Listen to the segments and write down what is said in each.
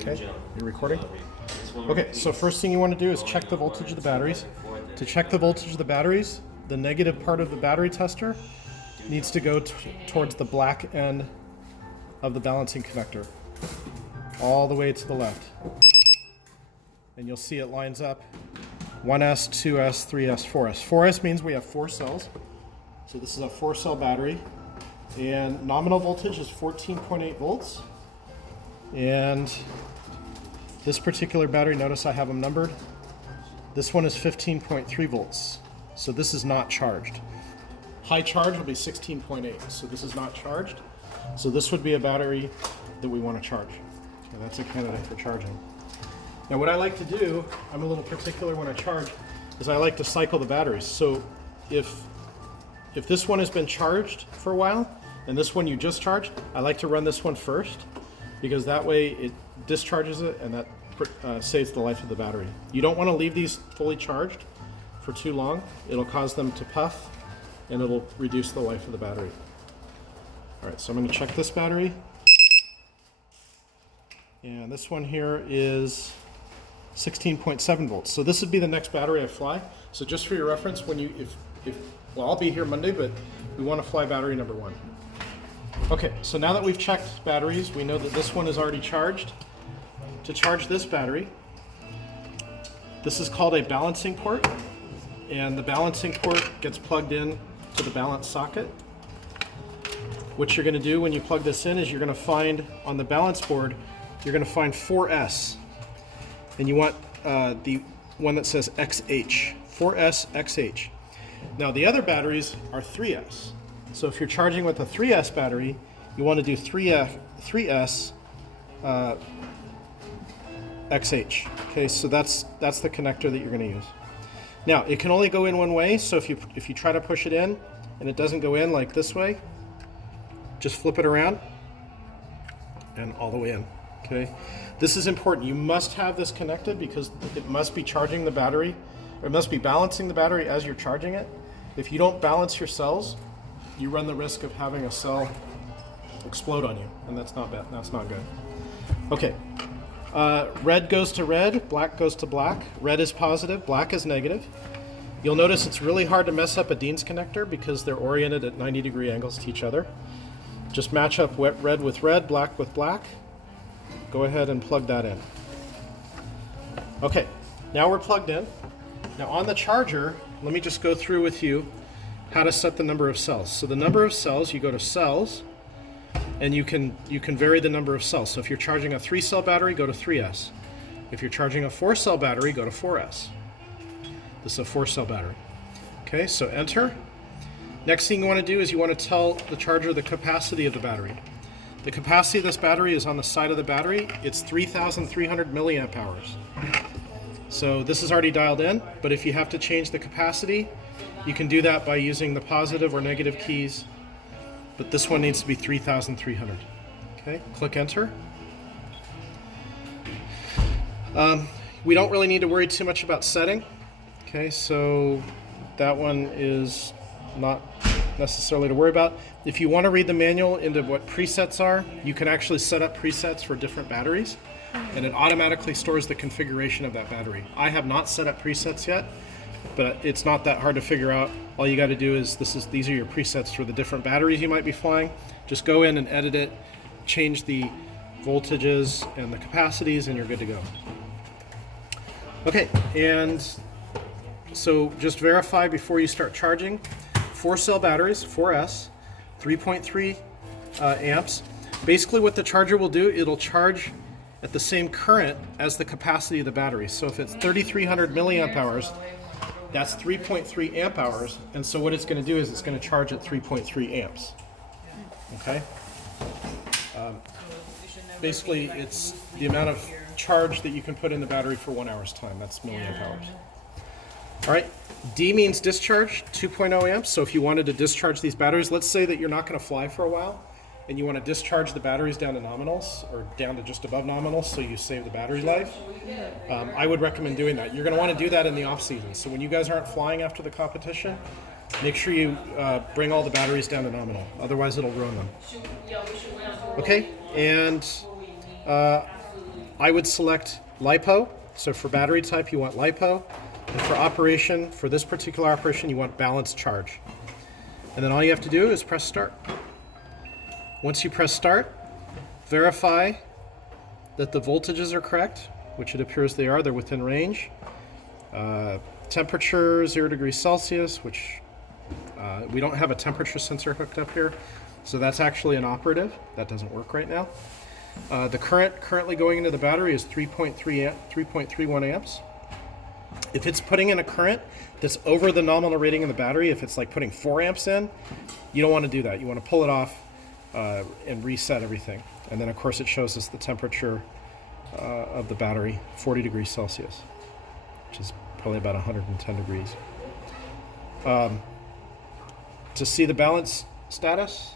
Okay, you're recording? Okay, so first thing you want to do is check the voltage of the batteries. To check the voltage of the batteries, the negative part of the battery tester needs to go towards the black end of the balancing connector, all the way to the left. And you'll see it lines up 1S, 2S, 3S, 4S. 4S means we have 4 cells. So this is a 4-cell battery. And nominal voltage is 14.8 volts. And this particular battery, notice I have them numbered. This one is 15.3 volts. So this is not charged. High charge will be 16.8. So this is not charged. So this would be a battery that we want to charge. So that's a candidate for charging. Now what I like to do, I'm a little particular when I charge, is I like to cycle the batteries. So if this one has been charged for a while, and this one you just charged, I like to run this one first, because that way it discharges it and that saves the life of the battery. You don't want to leave these fully charged for too long. It'll cause them to puff and it'll reduce the life of the battery. All right, so I'm going to check this battery. And this one here is 16.7 volts. So this would be the next battery I fly. So just for your reference, when you, well, I'll be here Monday, but we want to fly battery number 1. Okay, so now that we've checked batteries, we know that this one is already charged. To charge this battery, this is called a balancing port, and the balancing port gets plugged in to the balance socket. What you're going to do when you plug this in is you're going to find on the balance board, you're going to find 4S, and you want the one that says XH, 4S XH. Now the other batteries are 3S. So if you're charging with a 3S battery, you want to do 3S XH. Okay, so that's the connector that you're going to use. Now it can only go in one way. So if you try to push it in and it doesn't go in like this way, just flip it around and all the way in. Okay, this is important. You must have this connected because it must be charging the battery, or it must be balancing the battery as you're charging it. If you don't balance your cells, you run the risk of having a cell explode on you, and that's not bad. That's not good. Okay, red goes to red, black goes to black. Red is positive, black is negative. You'll notice it's really hard to mess up a Dean's connector because they're oriented at 90-degree angles to each other. Just match up red with red, black with black. Go ahead and plug that in. Okay, now we're plugged in. Now on the charger, let me just go through with you how to set the number of cells. So the number of cells, you go to cells, and you can vary the number of cells. So if you're charging a 3-cell battery, go to 3S. If you're charging a 4-cell battery, go to 4S. This is a 4-cell battery. Okay, so enter. Next thing you want to do is you want to tell the charger the capacity of the battery. The capacity of this battery is on the side of the battery. It's 3,300 milliamp hours. So this is already dialed in, but if you have to change the capacity, you can do that by using the positive or negative keys, but this one needs to be 3,300. Okay, click enter. We don't really need to worry too much about setting. Okay, so that one is not necessarily to worry about. If you want to read the manual into what presets are, you can actually set up presets for different batteries, and it automatically stores the configuration of that battery. I have not set up presets yet, but it's not that hard to figure out. All you got to do is these are your presets for the different batteries you might be flying. Just go in and edit it, change the voltages and the capacities, and you're good to go. Okay, and so just verify before you start charging. 4-cell batteries, 4S, 3.3 amps. Basically what the charger will do, it'll charge at the same current as the capacity of the battery. So if it's 3,300 milliamp hours, that's 3.3 amp hours, and so what it's going to do is it's going to charge at 3.3 amps. Okay? Basically, it's the amount of charge that you can put in the battery for 1 hour's time. That's milliamp hours. All right, D means discharge, 2.0 amps. So if you wanted to discharge these batteries, let's say that you're not going to fly for a while, and you want to discharge the batteries down to nominals, or down to just above nominals, so you save the battery life, I would recommend doing that. You're going to want to do that in the off season. So when you guys aren't flying after the competition, make sure you bring all the batteries down to nominal. Otherwise, it'll ruin them. Okay, and I would select LiPo. So for battery type, you want LiPo. And for operation, for this particular operation, you want balanced charge. And then all you have to do is press start. Once you press start, verify that the voltages are correct, which it appears they are. They're within range. Temperature 0 degrees Celsius, which we don't have a temperature sensor hooked up here, so that's actually inoperative. That doesn't work right now. The current currently going into the battery is 3.31 amps. If it's putting in a current that's over the nominal rating in the battery, if it's like putting 4 amps in, you don't want to do that. You want to pull it off and reset everything. And then of course it shows us the temperature of the battery, 40 degrees Celsius, which is probably about 110 degrees. To see the balance status,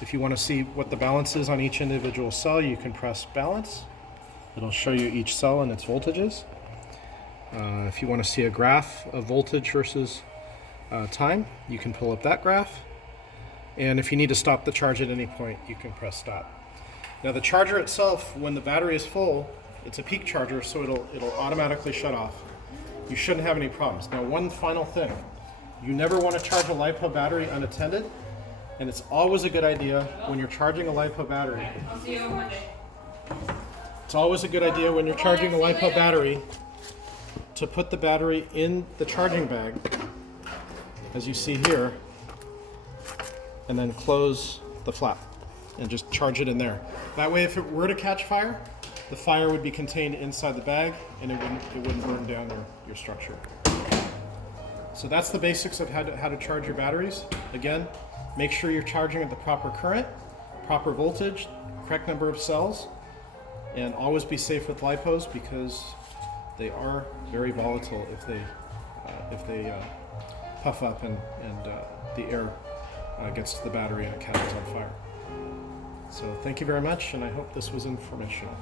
if you want to see what the balance is on each individual cell, you can press balance. It'll show you each cell and its voltages. If you want to see a graph of voltage versus time, you can pull up that graph. And if you need to stop the charge at any point, you can press stop. Now the charger itself, when the battery is full, it's a peak charger, so it'll automatically shut off. You shouldn't have any problems. Now one final thing, you never want to charge a LiPo battery unattended, and it's always a good idea when you're charging a LiPo battery. I'll see you on Monday. It's always a good idea when you're charging a LiPo battery to put the battery in the charging bag, as you see here, and then close the flap and just charge it in there. That way, if it were to catch fire, the fire would be contained inside the bag and it wouldn't burn down your structure. So that's the basics of how to charge your batteries. Again, make sure you're charging at the proper current, proper voltage, correct number of cells, and always be safe with LiPos because they are very volatile if they puff up and the air gets to the battery and it catches on fire. So thank you very much, and I hope this was informational.